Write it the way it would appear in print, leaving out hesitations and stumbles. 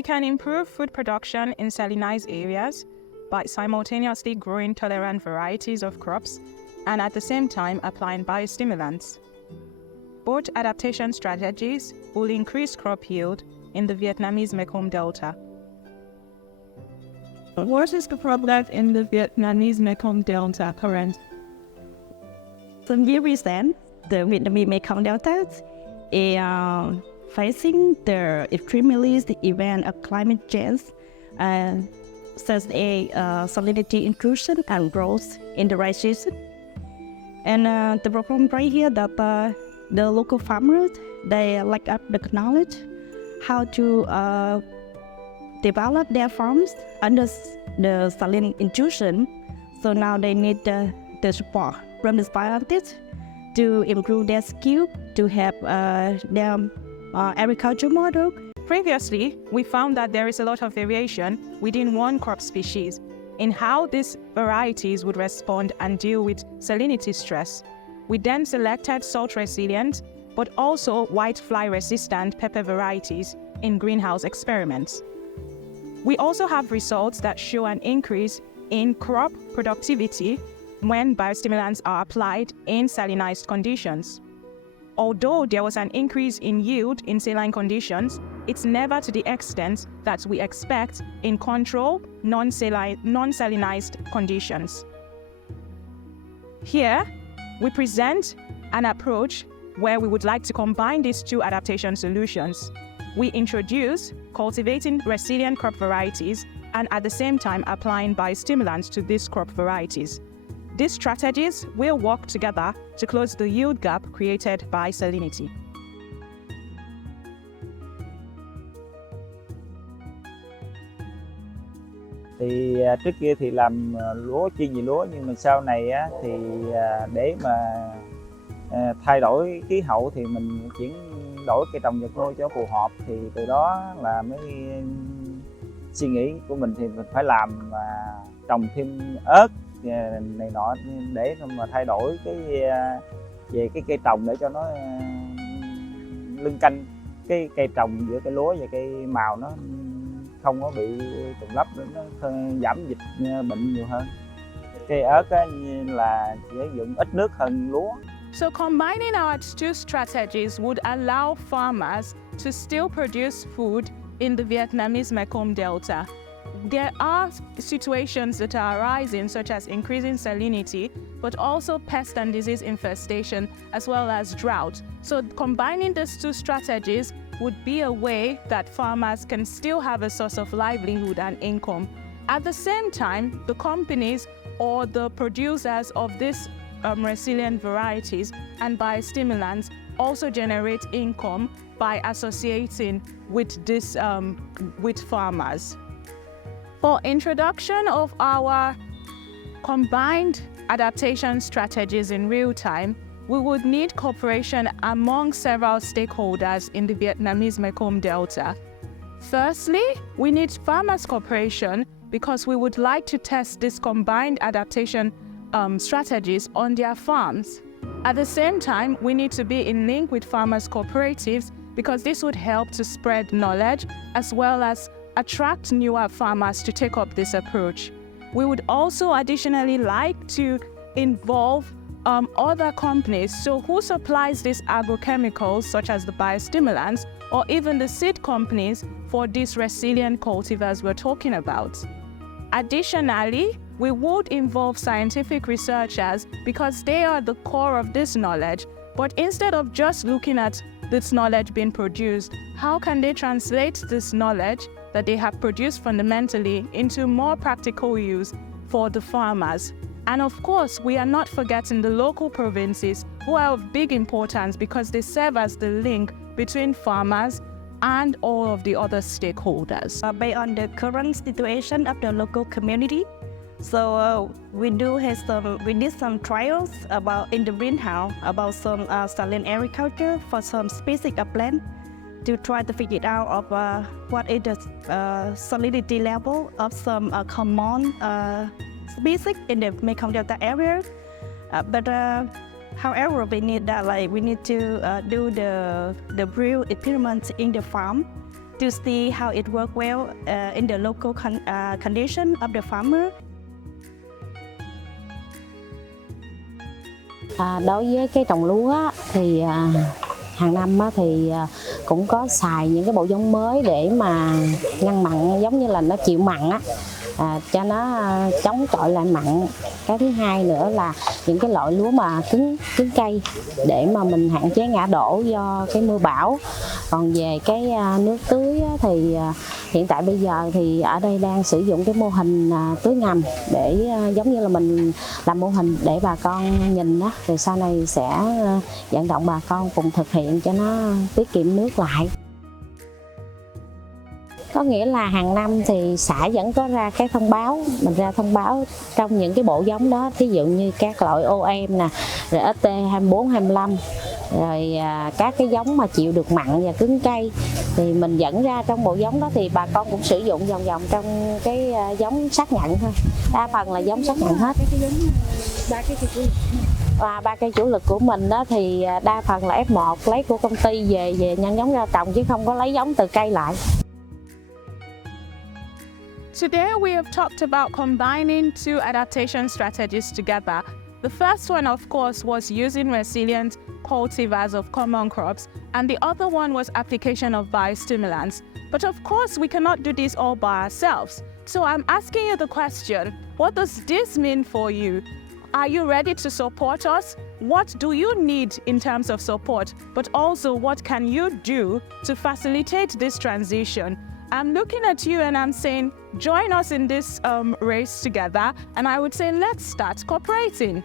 We can improve food production in salinized areas by simultaneously growing tolerant varieties of crops and at the same time applying biostimulants. Both adaptation strategies will increase crop yield in the Vietnamese Mekong Delta. What is the problem in the Vietnamese Mekong Delta currently? Some years recent, the Vietnamese Mekong Delta is facing the extremely event of climate change, such as salinity intrusion and growth in the rice season. And the problem right here that the local farmers, they lack of the knowledge how to develop their farms under the saline intrusion. So now they need the support from the scientists to improve their skill to have their agriculture model. Previously, we found that there is a lot of variation within one crop species in how these varieties would respond and deal with salinity stress. We then selected salt-resilient, but also whitefly-resistant pepper varieties in greenhouse experiments. We also have results that show an increase in crop productivity when biostimulants are applied in salinized conditions. Although there was an increase in yield in saline conditions, it's never to the extent that we expect in controlled, non-salinized conditions. Here, we present an approach where we would like to combine these two adaptation solutions. We introduce cultivating resilient crop varieties and at the same time applying biostimulants to these crop varieties. These strategies will work together to close the yield gap created by salinity. Thì trước kia thì làm lúa chuyên về lúa, nhưng mà sau này á, thì để mà thay đổi khí hậu thì mình chuyển đổi cây trồng vật nuôi cho phù hợp, thì từ đó là mới suy nghĩ của mình thì mình phải làm trồng thêm ớt này nọ để mà thay đổi cái về cái cây trồng để cho nó lưng canh cái cây trồng giữa cây lúa và cây màu nó không có bị trùng lắp, nó giảm dịch bệnh nhiều hơn. Cây ớt á, là sử dụng ít nước hơn lúa. So combining our two strategies would allow farmers to still produce food in the Vietnamese Mekong Delta. There are situations that are arising, such as increasing salinity, but also pest and disease infestation, as well as drought. So combining these two strategies would be a way that farmers can still have a source of livelihood and income. At the same time, the companies or the producers of these resilient varieties and biostimulants also generate income by associating with this with farmers. For introduction of our combined adaptation strategies in real time, we would need cooperation among several stakeholders in the Vietnamese Mekong Delta. Firstly, we need farmers' cooperation because we would like to test these combined adaptation strategies on their farms. At the same time, we need to be in link with farmers' cooperatives because this would help to spread knowledge as well as attract newer farmers to take up this approach. We would also additionally like to involve other companies, so who supplies these agrochemicals such as the biostimulants or even the seed companies for these resilient cultivars we're talking about. Additionally, we would involve scientific researchers because they are the core of this knowledge, but instead of just looking at this knowledge being produced, how can they translate this knowledge that they have produced fundamentally into more practical use for the farmers? And of course, we are not forgetting the local provinces who are of big importance because they serve as the link between farmers and all of the other stakeholders. Based on the current situation of the local community, so we did some trials in the greenhouse about some saline agriculture for some species of plant to try to figure out of what is the salinity level of some common species in the Mekong Delta area. However, we need to do the real experiments in the farm to see how it works well in the local condition of the farmer. Đối với cái trồng lúa thì hàng năm thì cũng có xài những cái bộ giống mới để mà ngăn mặn, giống như là nó chịu mặn á, cho nó chống chọi lại mặn. Cái thứ hai nữa là những cái loại lúa mà cứng cây để mà mình hạn chế ngã đổ do cái mưa bão. Còn về cái nước tưới thì hiện tại bây giờ thì ở đây đang sử dụng cái mô hình tưới ngầm để giống như là mình làm mô hình để bà con nhìn đó, rồi sau này sẽ vận động bà con cùng thực hiện cho nó tiết kiệm nước lại. Có nghĩa là hàng năm thì xã vẫn có ra cái thông báo, mình ra thông báo trong những cái bộ giống đó, ví dụ như các loại OM nè, rồi ST 24, 25, rồi các cái giống mà chịu được mặn và cứng cây thì mình dẫn ra trong bộ giống đó, thì bà con cũng sử dụng vòng vòng trong cái giống xác nhận thôi. Đa phần là giống xác nhận hết. Và 3 cây chủ lực của mình đó thì đa phần là F1 lấy của công ty về nhân giống ra trồng, chứ không có lấy giống từ cây lại. Today we have talked about combining two adaptation strategies together. The first one, of course, was using resilient cultivars of common crops, and the other one was application of biostimulants. But of course, we cannot do this all by ourselves. So I'm asking you the question, what does this mean for you? Are you ready to support us? What do you need in terms of support? But also, what can you do to facilitate this transition? I'm looking at you and I'm saying, join us in this race together. And I would say, let's start cooperating.